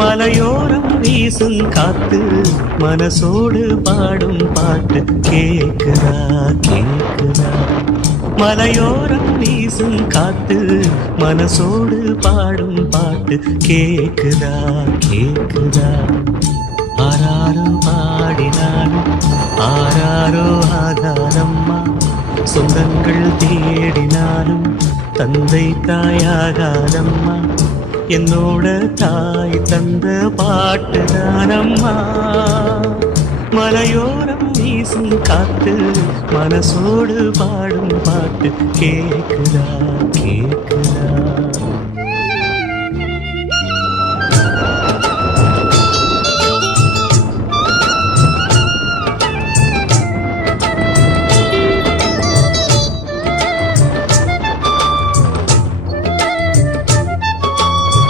மலையோரம் வீசும் காத்து மனசோடு பாடும் பாட்டு கேக்குதா கேக்குதா. மலையோரம் வீசும் காத்து மனசோடு பாடும் பாட்டு கேக்குதா கேக்குதா. ஆராரோ பாடினாலும் ஆராரோ ஆகாதம்மா, சொந்தங்கள் தேடினாலும் தந்தை தாயாகாதம்மா. என்னோட தாய் தந்த பாட்டு தானம்மா. மலையோரம் வீசும் காத்து மனசோடு பாடும் பாட்டு கேக்குதா கேக்குதா.